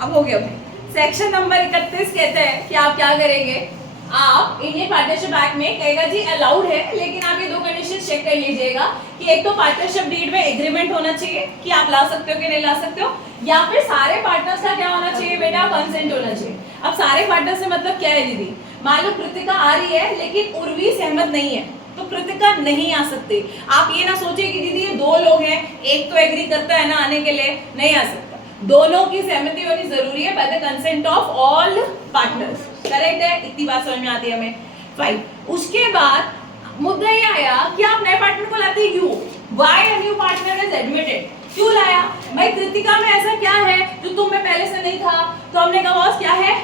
अब हो गया भाई। सेक्शन नंबर 31 कहते हैं कि आप क्या करेंगे, आप इंडियन पार्टनरशिप एक्ट में कहेगा जी अलाउड है, लेकिन आप ये दो कंडीशन चेक कर लीजिएगा कि एक तो पार्टनरशिप डीड में एग्रीमेंट होना चाहिए कि आप ला सकते हो कि नहीं ला सकते हो, या फिर सारे पार्टनर्स का क्या होना चाहिए बेटा, कंसेंट होना चाहिए। अब सारे पार्टनर से मतलब क्या है दीदी, मान लो कृतिका आ रही है लेकिन उर्वी सहमत नहीं है तो कृतिका नहीं आ सकती। आप ये ना सोचिए कि दीदी ये दो लोग हैं, एक तो एग्री करता है ना आने के लिए, नहीं आ सकता, दोनों की सहमति होनी जरूरी है by the consent of all partners. Correct है, इतनी बात समझ में आती है हमें। फाइन। उसके बाद मुद्दा ये आया कि आप नए पार्टनर को लाते क्यों, why a new partner is admitted, क्यों लाया भाई, कृतिका में ऐसा क्या है जो तुम में पहले से नहीं था, तो हमने कहा बॉस क्या है,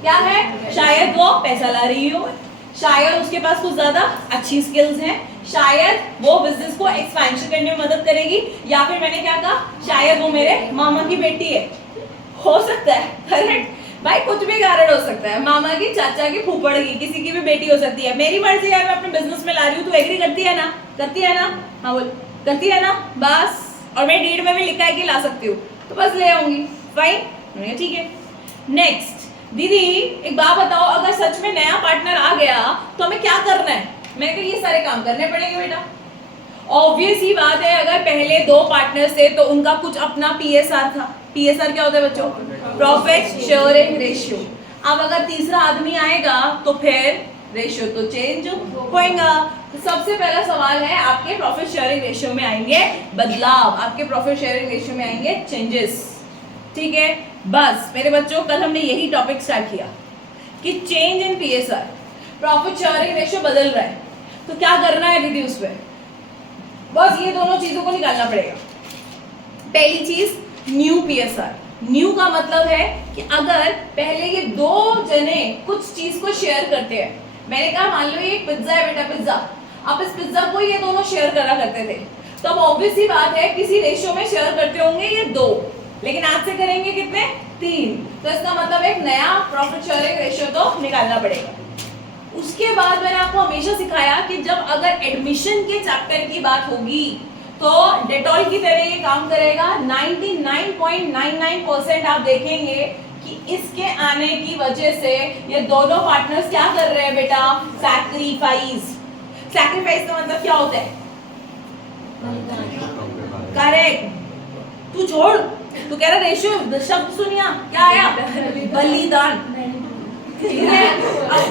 क्या है, शायद वो पैसा ला रही हो, शायद उसके पास कुछ ज्यादा अच्छी स्किल्स हैं, शायद वो बिजनेस को एक्सपेंशन करने में मदद करेगी, या फिर मैंने क्या कहा, शायद वो मेरे मामा की बेटी है, हो सकता है। करेक्ट भाई, कुछ भी कारण हो सकता है, मामा की, चाचा की, फूफड़ की, किसी की भी बेटी हो सकती है। मेरी मर्जी है, मैं अपने बिजनेस में ला रही हूँ, तो एग्री करती है ना, करती है ना, हाँ बोल, करती है ना, बस। और मैं डीड में भी लिखा है कि ला सकती हूँ, तो बस ले आऊंगी। फाइन, ठीक है। नेक्स्ट दीदी एक बात बताओ, अगर सच में नया पार्टनर आ गया तो हमें क्या करना है, मैंने कहा ये सारे काम करने पड़ेंगे बेटा। ऑब्वियस ही बात है, अगर पहले दो पार्टनर थे तो उनका कुछ अपना पीएसआर था। पीएसआर क्या होता है बच्चों, प्रॉफिट शेयरिंग रेशियो। अब अगर तीसरा आदमी आएगा तो फिर रेशियो तो चेंज होएगा। तो सबसे पहला सवाल है, आपके प्रॉफिट शेयरिंग रेशियो में आएंगे बदलाव, आपके प्रॉफिट शेयरिंग रेशियो में आएंगे चेंजेस। ठीक है, बस मेरे बच्चों कल हमने यही टॉपिक स्टार्ट किया कि change in PSR, profit sharing ratio बदल रहा है, तो क्या करना है दीदी उस पर, बस ये दोनों चीजों को निकालना पड़ेगा। पहली चीज न्यू पीएसआर। न्यू का मतलब है कि अगर पहले ये दो जने कुछ चीज को शेयर करते हैं, मैंने कहा मान लो ये पिज्जा है बेटा, पिज्जा, अब इस पिज्जा को ये दोनों शेयर करा करते थे, तो अब ऑब्वियस ही बात है किसी रेशियो में शेयर करते होंगे ये दो, लेकिन आज से करेंगे कितने, 3, तो इसका मतलब एक नया प्रॉफिट शेयरिंग रेशियो तो निकालना पड़ेगा। उसके बाद मैंने आपको हमेशा सिखाया कि जब अगर एडमिशन के चैप्टर की बात होगी तो डेटॉल की तरह ये काम करेगा। 99.99% आप देखेंगे कि इसके आने की वजह से ये दोनों पार्टनर्स क्या कर रहे हैं बेटा, सैक्रिफाइस। सैक्रिफाइस का मतलब क्या होता है, करेक्ट, तू छोड़, तू कह रहा रेशियो शब्द सुनिया क्या आया, बलिदान, ठीक है, अब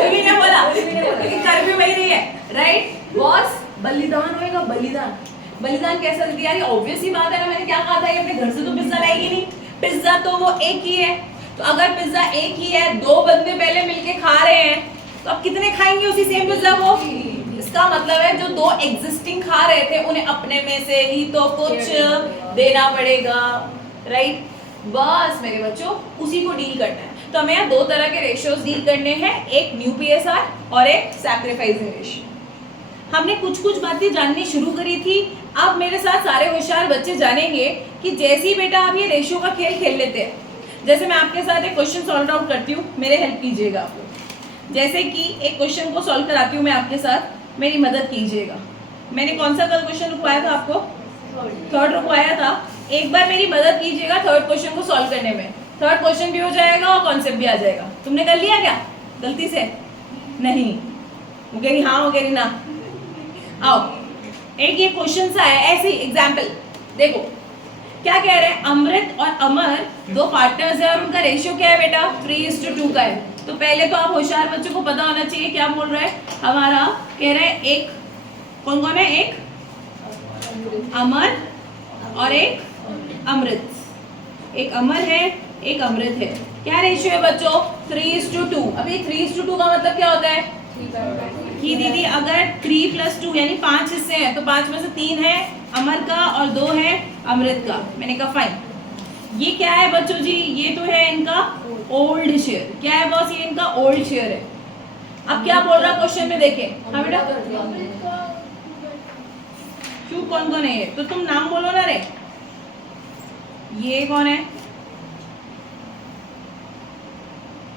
भी नहीं बोला लेकिन कर भी वही रही है, राइट बॉस, बलिदान होएगा, बलिदान। बलिदान कैसा दिया, ये ऑब्वियस ही बात है ना, मैंने क्या कहा था, ये अपने घर से तो पिज्जा लाएगी नहीं, पिज्जा तो वो एक ही है, तो अगर पिज्जा एक ही है, दो बंदे पहले मिलके खा रहे हैं, तो अब कितने खाएंगे उसी सेम पिज्जा को, इसका मतलब है जो दो एग्जिस्टिंग खा रहे थे उन्हें अपने में से ही तो कुछ देना पड़ेगा, राइट। बस मेरे बच्चों उसी को डील करना है। तो हमें यहाँ दो तरह के रेशियोज डील करने हैं, एक न्यू पीएसआर और एक सैक्रिफाइसिंग रेशियो। हमने कुछ कुछ बातें जाननी शुरू करी थी, अब मेरे साथ सारे होशियार बच्चे जानेंगे कि जैसे ही बेटा आप ये रेशियो का खेल खेल लेते हैं, जैसे मैं आपके साथ एक क्वेश्चन सॉल्व आउट करती हूँ, मेरे हेल्प कीजिएगा आप लोग। जैसे कि एक क्वेश्चन को सॉल्व कराती हूँ मैं आपके साथ, मेरी मदद कीजिएगा। मैंने कौन सा कल क्वेश्चन रुकवाया था आपको, थर्ड रुकवाया था, एक बार मेरी मदद कीजिएगा थर्ड क्वेश्चन को सॉल्व करने में। थर्ड क्वेश्चन भी हो जाएगा और कॉन्सेप्ट भी आ जाएगा। तुमने कर लिया क्या गलती से, नहीं, वो कह रही हाँ, वो कह रही ना। आओ, एक ये क्वेश्चन सा है, ऐसे ही एग्जाम्पल देखो क्या कह रहे हैं, अमृत और अमर दो पार्टनर्स है और उनका रेशियो क्या है बेटा, 3:2 का है। तो पहले तो आप होशियार बच्चों को पता होना चाहिए क्या बोल रहा है हमारा, कह रहे हैं एक कौन कौन है, एक अमर और एक अमृत, एक अमर है एक अमृत है। क्या रेशियो है बच्चों, 3:2। अब ये 3:2 का मतलब क्या होता है कि दीदी अगर 3 + 2 यानी 5 हिस्से हैं तो 5 में से 3 है अमर का और 2 है अमृत का। मैंने कहा फाइन, ये क्या है बच्चों जी, ये तो है इनका ओल्ड शेयर। क्या है बॉस, ये इनका ओल्ड शेयर है। अब क्या बोल रहा क्वेश्चन में देखें, हाँ बेटा क्यों कौन कौन है ये, तो तुम नाम बोलो ना रे, ये कौन है,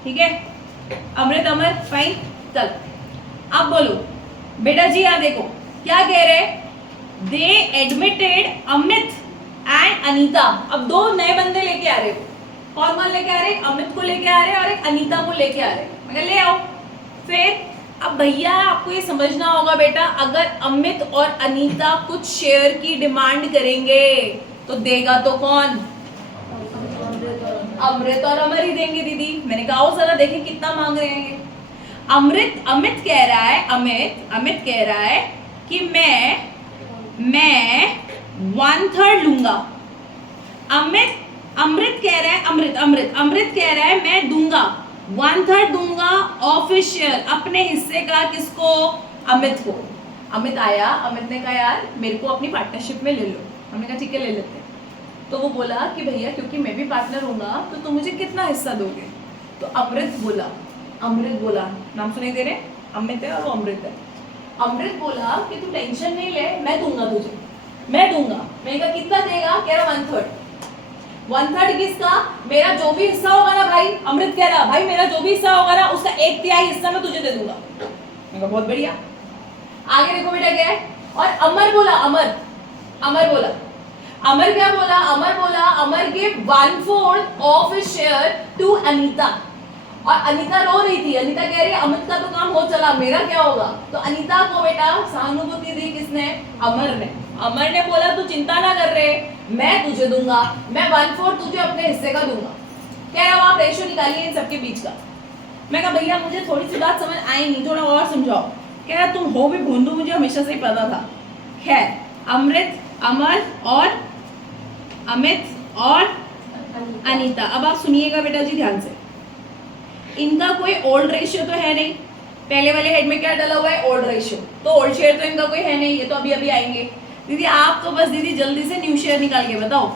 ठीक है, अमृत अमर, फाइन। चल अब बोलो बेटा जी, यहाँ देखो क्या कह रहे, दे एडमिटेड अमित एंड अनीता। अब दो नए बंदे लेके आ रहे हो, कौन कौन लेके आ रहे, अमित को लेके आ रहे और एक अनीता को लेके आ रहे। मैं ले आओ। फिर अब भैया आपको ये समझना होगा बेटा, अगर अमित और अनीता कुछ शेयर की डिमांड करेंगे तो देगा तो कौन, अमृत और अमर ही देंगे दीदी। मैंने कहा आओ जरा देखें कितना मांग रहे हैं। अमित कह रहा है, अमित कह रहा है कि मैं 1/3 लूंगा। अमृत कह रहा है, अमृत कह रहा है मैं दूंगा 1/3 दूंगा ऑफिशियल अपने हिस्से का। किसको, अमित को। अमित आया, अमित ने कहा यार मेरे को अपनी पार्टनरशिप में ले लो। हमने कहा ठीक है ले लेते हैं। तो वो बोला कि भैया क्योंकि मैं भी पार्टनर हूँगा तो तुम मुझे कितना हिस्सा दोगे। तो अमृत बोला, नाम सुनाई दे रहे, अमित है और वो अमृत है। अमृत बोला कि तू टेंशन नहीं ले, मैं दूंगा तुझे, मैं दूंगा। मैंने कहा कितना देगा, कह रहा 1/3। 1/3 किसका, मेरा जो भी हिस्सा होगा ना भाई। अमृत कह रहा भाई मेरा जो भी हिस्सा होगा ना उसका 1/3 हिस्सा मैं तुझे दे दूंगा। मैंने कहा बहुत बढ़िया। आगे देखो बेटा क्या है। और अमर बोला, अमर क्या बोला, Amar give 1/4 of his share to Anita. और अनीता रो रही थी, अनीता कह रही है अमित का तो काम हो चला, मेरा क्या होगा। तो अनीता को बेटा सहानुभूति दी किसने, अमर ने बोला तू चिंता ना कर रहे, मैं तुझे दूंगा, मैं 1/4 तुझे अपने हिस्से का दूंगा। कह रहा आप रेशियो निकालिए इन सबके बीच का। मैं कहा भैया मुझे थोड़ी सी बात समझ आई नहीं, थोड़ा और समझाओ। कह रहा तुम हो भी भोंदू, मुझे हमेशा से ही पता था। खैर अमृत, अमर और अमित और अनीता। अब आप सुनिएगा बेटा जी ध्यान से, इनका कोई ओल्ड रेशियो तो है नहीं। पहले वाले हेड में क्या डला हुआ है, ओल्ड रेशियो। तो ओल्ड शेयर तो इनका कोई है नहीं, ये तो अभी अभी आएंगे। दीदी आप तो बस दीदी जल्दी से न्यू शेयर निकाल के बताओ।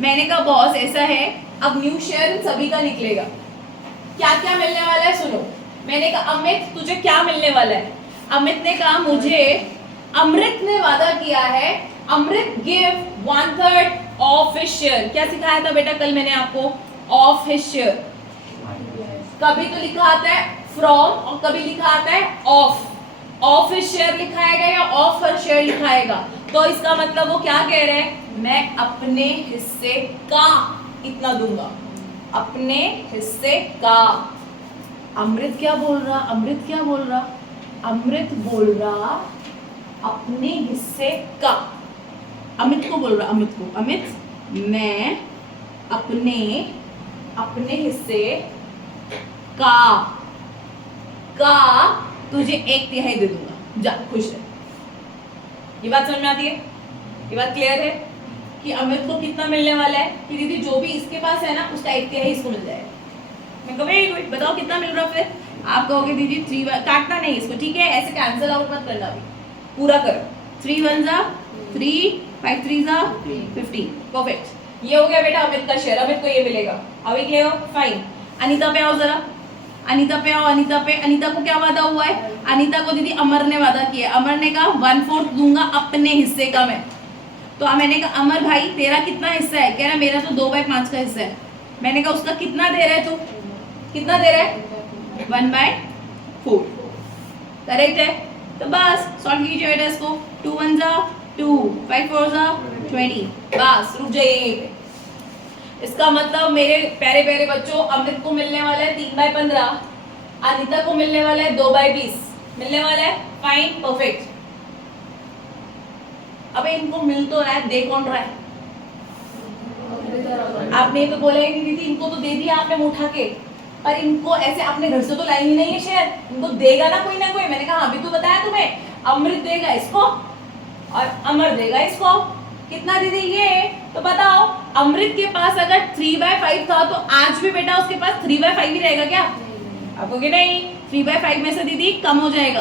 मैंने कहा बॉस ऐसा है, अब न्यू शेयर सभी का निकलेगा। क्या क्या मिलने वाला है सुनो। मैंने कहा अमित तुझे क्या मिलने वाला है। अमित ने कहा मुझे, अमृत ने वादा किया है, अमृत गिव 1/3 ऑफ हिज शेयर। क्या सिखाया था बेटा कल मैंने आपको, ऑफ हिज शेयर। कभी तो लिखा आता है फ्रॉम और कभी लिखा आता है ऑफ हिज शेयर लिखाएगा या ऑफ हर शेयर लिखाएगा। तो इसका मतलब वो क्या कह रहे हैं, मैं अपने हिस्से का इतना दूंगा, अपने हिस्से का। अमृत क्या बोल रहा, अमृत बोल रहा अपने हिस्से का। अमित को बोल रहा, अमित मैं अपने हिस्से का तुझे 1/3 दे दूंगा, जा खुश है। ये बात समझ में आती है, ये बात क्लियर है कि अमित को कितना मिलने वाला है कि दीदी जो भी इसके पास है ना उसका 1/3 इसको मिल जाएगा। मैं कहूँ वेरी गुड, बताओ कितना मिल रहा। फिर आप कहोगे दीदी 3 काटना नहीं इसको, ठीक है, ऐसे कैंसिल आउट मत करना, भी पूरा करो। 3 1 जा 3, 5 3 जा 15, परफेक्ट। ये हो गया बेटा अमित का शेयर, अमित को ये मिलेगा। अभी क्लियर हो, फाइन। अनीता पे आओ जरा, अनीता को क्या वादा हुआ है, अनीता को दीदी अमर ने वादा किया। अमर ने कहा 1/4 दूंगा अपने हिस्से का मैं। तो मैंने कहा अमर भाई तेरा कितना हिस्सा है, कह रहा मेरा तो 2/5 का हिस्सा है। मैंने कहा उसका कितना दे रहा है तू, कितना दे रहा है, 1/4, करेक्ट है। तो बस सॉल्व कीजिए बेटा इसको, 2 1 जा 2, 5 4 जा 20, बस रुक जाइए यहीं पे। इसका मतलब मेरे प्यारे प्यारे बच्चों, अमृत को मिलने वाला है 3/15, अनीता को मिलने वाला है 2/20 मिलने वाला है, फाइन परफेक्ट। अबे इनको मिल तो रहा है, दे कौन रहा है, आपने तो बोला ही नहीं दीदी, इनको तो दे दिया आपने मुंह उठा के, पर इनको ऐसे अपने घर से तो लाई ही नहीं है शेयर, इनको देगा ना कोई ना कोई। मैंने कहा अभी तो बताया तुम्हें, अमृत देगा इसको और अमर देगा इसको। कितना दीदी ये, तो बताओ अमृत के पास अगर 3/5 था तो आज भी बेटा उसके पास 3/5 ही रहेगा क्या, आप कहोगे नहीं 3/5 में से दीदी कम हो जाएगा।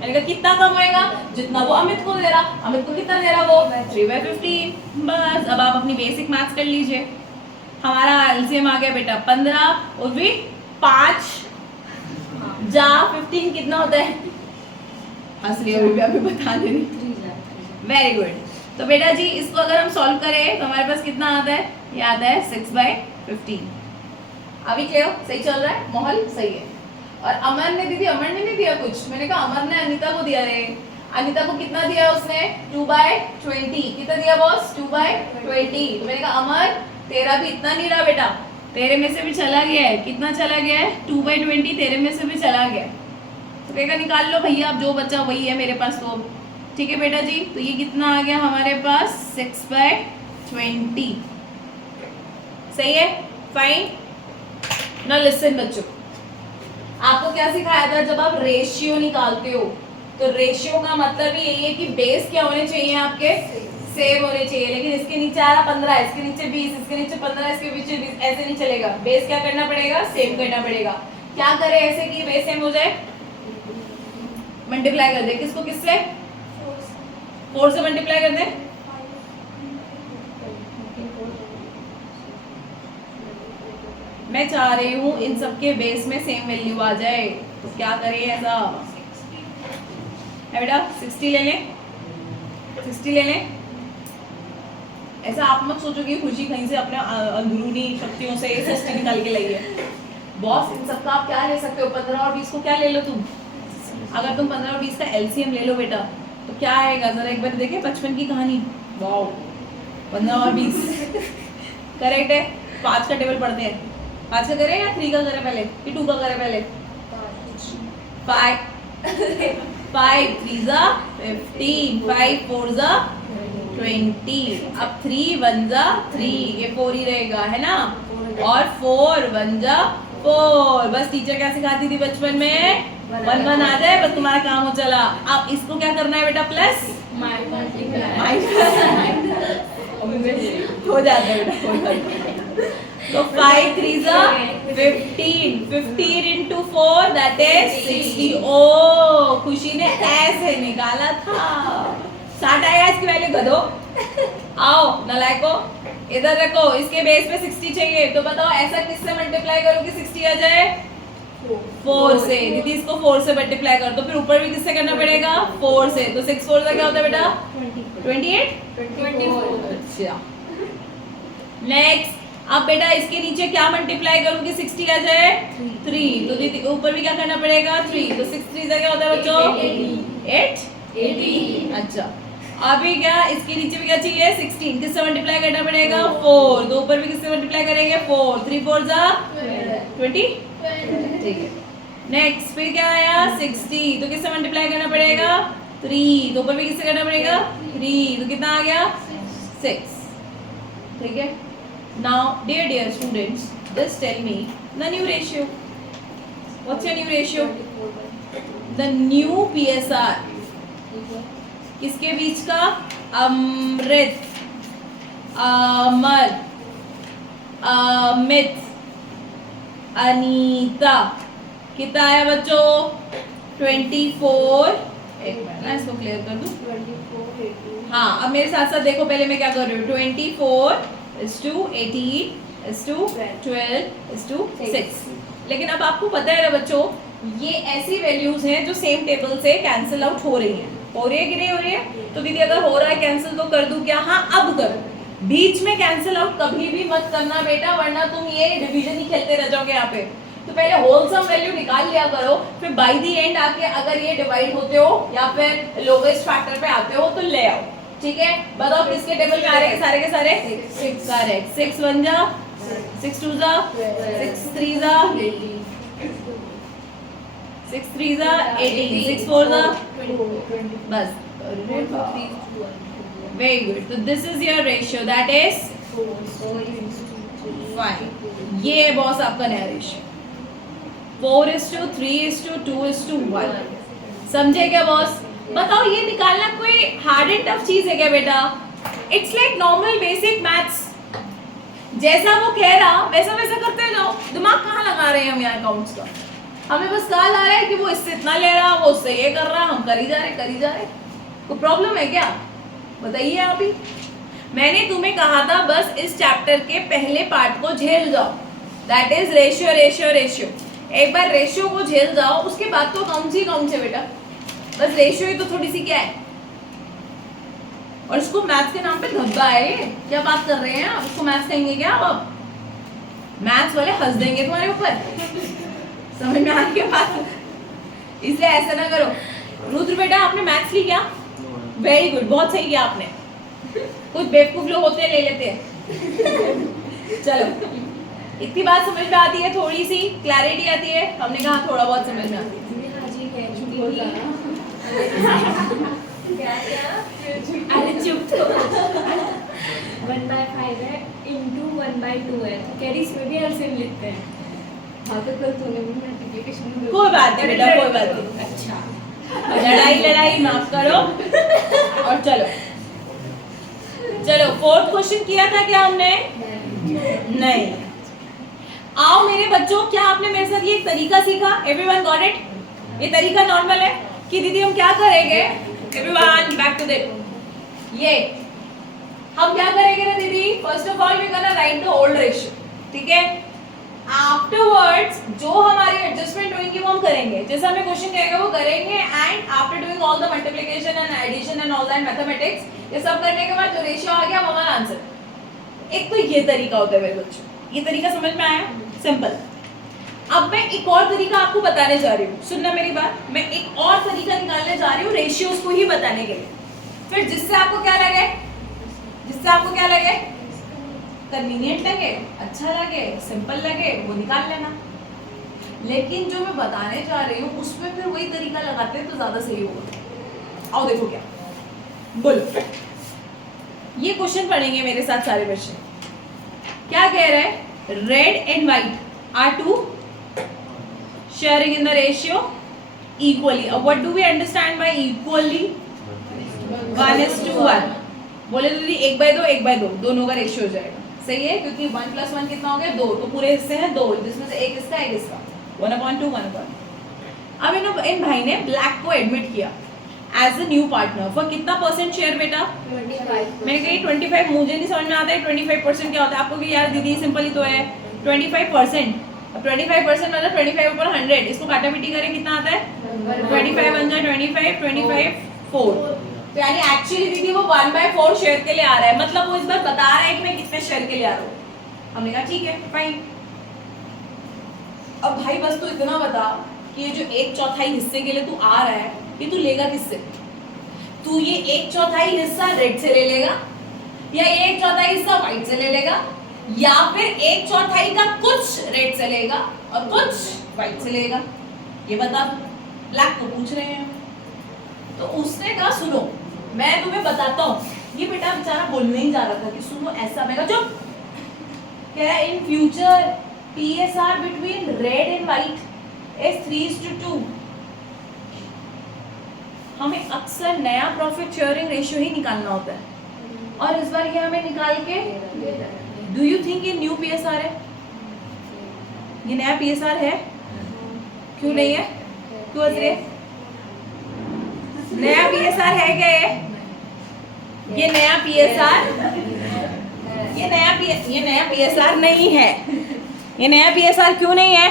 मैंने कहा कितना कम होएगा, जितना वो अमित को दे रहा, अमित को कितना दे रहा वो 3/15। बस अब आप अपनी बेसिक मैथ्स कर लीजिए। हमारा एलसीएम आ गया बेटा 15 और भी 5 जा 15 कितना होता है, असली अभी बता दे रही। Very good. तो बेटा जी इसको अगर हम सॉल्व करें तो हमारे पास कितना आता है, ये आता है 6/15। अभी क्लियर, सही चल रहा है, माहौल सही है। और अमर ने नहीं दिया कुछ, मैंने कहा अमर ने अनीता को दिया रे, अनीता को कितना दिया उसने 2/20, कितना दिया बॉस 2/20। तो मैंने कहा अमर तेरा भी इतना नहीं रहा बेटा, तेरे में से भी चला गया है, कितना चला गया है 2/20 तेरे में से भी चला गया। तो कहेगा निकाल लो भैया, अब जो बचा वही है मेरे पास। तो ठीक है बेटा जी, तो ये कितना आ गया हमारे पास 6/20। सही है, फाइन। नाउ लिसन बच्चों, आपको क्या सिखाया था जब आप रेशियो निकालते हो, तो रेशियो का मतलब ही यही है कि बेस क्या होने चाहिए आपके, सेम होने चाहिए। लेकिन इसके नीचे आ रहा 15, इसके नीचे 20, इसके नीचे 15, इसके नीचे 20, ऐसे नहीं चलेगा। बेस क्या करना पड़ेगा, सेम करना पड़ेगा। क्या करें ऐसे कि बेस सेम हो जाए, मल्टीप्लाई कर दे। किसको किससे, 4 से मल्टीप्लाई कर दे। मैं चाह रही हूँ इन सबके बेस में सेम वैल्यू आ जाए, तो क्या करें ऐसा है बेटा, 60 ले लें, 60 ले लें। ऐसा आप मत सोचो कि खुशी कहीं से अपने अंदरूनी शक्तियों से 60 निकाल के लाई है। बॉस इन सबका आप क्या ले सकते हो, 15 और 20 को क्या ले लो तुम। अगर तुम 15 और 20 का एलसीएम ले लो बेटा, तो क्या आएगा जरा एक बार देखें बचपन की कहानी। वाओ, 15 और 20 करेक्ट है। 5 का टेबल पढ़ते हैं, 5 का करें या 3 का करें पहले, कि 2 का करें पहले। 5 5 3 15, 5 4 20। अब 3 1 3, ये 4 ही रहेगा है ना, और 4 1 4। बस टीचर क्या सिखाती थी बचपन में, 1 1 आ जाए बस तुम्हारा काम हो चला। अब इसको क्या करना है बेटा, प्लस हो जाता है बेटा। तो 5 3 15, 15 into 4 that is 60। ओ खुशी ने ऐसे निकाला था। 60 आएगा इसकी वैल्यू गधो। आओ नलायको, इधर रखो, इसके बेस पे 60 चाहिए। तो बताओ ऐसा किससे मल्टीप्लाई करो कि 60 आ जाए, 4 से। दीदी इसको 4 से मल्टीप्लाई कर, तो फिर ऊपर भी किससे करना पड़ेगा, 4 से। तो 6 4 का क्या होता है बेटा, 28। अच्छा नेक्स्ट, अब बेटा इसके नीचे क्या मल्टीप्लाई करूं कि 60 आ जाए, 3। तो दीदी ऊपर भी क्या करना पड़ेगा, 3। तो 6 3 से क्या होता है बच्चों, 80। अच्छा अभी क्या इसके नीचे भी क्या चाहिए, 16। किससे मल्टीप्लाई करना पड़ेगा, 4। तो ऊपर भी किससे मल्टीप्लाई करेंगे, 4। 3 4 20। ठीक है। नेक्स्ट फिर क्या आया 60, तो किससे मल्टीप्लाई करना पड़ेगा, 3। तो ऊपर भी किससे करना पड़ेगा, 3। तो कितना आ गया, 6। ठीक है। Now dear students, just tell me the new ratio. What's your new ratio? The new PSR किसके बीच का, अमृत, अमर, अमित, अनीता। कितना आया बच्चों, 24। एक मिनट ना इसको क्लियर कर दूं। हाँ अब मेरे साथ साथ देखो, पहले मैं क्या कर रही हूँ, 24:18:12:6। लेकिन अब आपको पता है ना बच्चों, ये ऐसी वैल्यूज हैं जो सेम टेबल से कैंसिल आउट हो रही हैं। हो रही है कि नहीं हो रही है, तो दीदी अगर हो रहा है कैंसिल तो कर दूं क्या, हाँ अब कर। बीच में कैंसिल आउट कभी भी मत करना बेटा, वरना तुम ये डिवीजन ही खेलते रह जाओगे यहाँ पे। तो पहले होलसम वैल्यू निकाल लिया करो, फिर बाय द एंड आके अगर ये डिवाइड होते हो या फिर लोवेस्ट फैक्टर पे आते हो तो ले आओ। ठीक है, बताओ किसके टेबल में आ रहे हैं सारे के सारे, 6 करेक्ट। 6 1 6 2 6 3 6 3 18 6 4 बस। Very good. तो this is your ratio, that is 5। ये है बॉस आपका नया रेशियो, 4:3:2:1। समझे क्या बॉस? बताओ ये निकालना कोई हार्ड एंड टफ चीज है क्या बेटा? It's like normal basic maths. जैसा वो कह रहा वैसा वैसा करते जाओ। दिमाग कहाँ लगा रहे हैं हम यहाँ अकाउंट्स का? हमें बस कॉल आ रहा है कि वो इससे इतना ले रहा, वो उससे ये कर रहा, हम कर ही जा रहे। कोई प्रॉब्लम है क्या? बताइए आप ही। मैंने तुम्हें कहा था बस इस चैप्टर के पहले पार्ट को झेल जाओ, that is ratio ratio ratio. एक बार रेशियो को झेल जाओ, उसके बाद तो कौन सी बेटा, बस रेशियो ही तो थोड़ी सी क्या है। और इसको मैथ्स के नाम पे धब्बा है, क्या बात कर रहे हैं आप? उसको मैथ्स कहेंगे क्या आप? मैथ्स वाले हंस देंगे तुम्हारे ऊपर। समझ में आ गया बात? इसलिए ऐसा ना करो, रुद्र बेटा आपने मैथ्स ली क्या? वेरी गुड, बहुत सही किया आपने। कुछ बेवकूफ लोग होते हैं ले लेते हैं। चलो इतनी बात समझ में आती है, थोड़ी सी क्लैरिटी आती है, हमने कहा थोड़ा बहुत समझ में आती है। अरे चुप तो 1/5 है इंटू 1/2 है, तो कह रही इसमें भी एलसीएम लिखते हैं। हाँ तो कल तूने भी मल्टीप्लिकेशन कोई बात नहीं बेटा, कोई बात नहीं। अच्छा लड़ाई माफ करो और चलो चलो फोर्थ क्वेश्चन किया था क्या हमने? नहीं। आओ मेरे बच्चों, क्या आपने मेरे साथ ये एक तरीका सीखा? Everyone got it? ये तरीका नॉर्मल है कि दीदी हम क्या करेंगे? Everyone back to that. ये हम क्या करेंगे ना दीदी, first of all we gonna write the old ratio, ठीक है? आफ्टरवर्ड्स जो हमारी एडजस्टमेंट होगी वो हम करेंगे, जैसे हमें क्वेश्चन कहेगा वो करेंगे। And after doing all the multiplication and addition and all that mathematics, ये सब करने के बाद जो रेशियो आ गया हमारा आंसर। एक तो ये तरीका होता है मेरे बच्चों, ये तरीका समझ में आया? सिंपल। अब मैं एक और तरीका आपको बताने जा रही हूँ, सुनना मेरी बात। मैं एक और तरीका निकालने जा रही हूँ रेशियोज को ही बताने के लिए, फिर जिससे आपको क्या लगे, कन्वीनियंट लगे, अच्छा लगे, सिंपल लगे, वो निकाल लेना। लेकिन जो मैं बताने जा रही हूँ उसमें फिर वही तरीका लगाते हैं तो ज्यादा सही होगा। आओ देखो क्या बोलो, ये क्वेश्चन पढ़ेंगे मेरे साथ सारे बच्चे। क्या कह रहे हैं? Red and White are to sharing in the ratio equally. What do we understand by equally? 1:1. बोले तो दीदी 1/2 1/2 दोनों का रेशियो हो जाएगा, सही है? क्योंकि 1 + 1 कितना हो गया? 2, तो पूरे हिस्से हैं 2, जिसमें से एक इसका एक इसका, 1/2 1/1। अब इन भाई ने ब्लैक को एडमिट किया as a new partner for कितना परसेंट शेयर बेटा? 25। मैंने कही 25। मुझे नहीं समझ में आता है 25% क्या होता है आपको? कि यार दीदी सिंपल ही तो है 25%। अब 25% मतलब 25 ऊपर 100, इसको काटा पीटी करें कितना आता है? 25 बन जाए 25 4। तो यानी एक्चुअली दीदी वो 1/4 शेयर के लिए आ रहा है, मतलब वो इस बार बता रहा है कि मैं कितने शेयर के लिए आ रहा हूँ। हमने कहा ठीक है फाइन। अब भाई बस तू इतना बता कि ये जो 1/4 हिस्से के लिए तू आ रहा है, ये तू लेगा किससे? तू ये 1/4 हिस्सा रेड से ले लेगा, या 1/4 हिस्सा व्हाइट से ले लेगा, या फिर 1/4 का कुछ रेड से लेगा और कुछ व्हाइट से लेगा? ये बता। ब्लैक को पूछ रहे हैं। तो उसने कहा सुनो मैं तुम्हें बताता हूँ। ये बेटा बेचारा बोलने ही जा रहा था कि सुनो ऐसा। मैं कहा चुप। कह रहा है in future PSR between red and white is 3:2। हमें अक्सर नया प्रॉफिट शेयरिंग रेशियो ही निकालना होता है, और इस बार ये हमें निकाल के, डू यू थिंक ये न्यू PSR है? ये नया PSR है? क्यों नहीं है? क्यों हंस रहे? नया PSR है क्या ये नया PSR? ये नया PSR नहीं है। ये नया PSR क्यों नहीं है?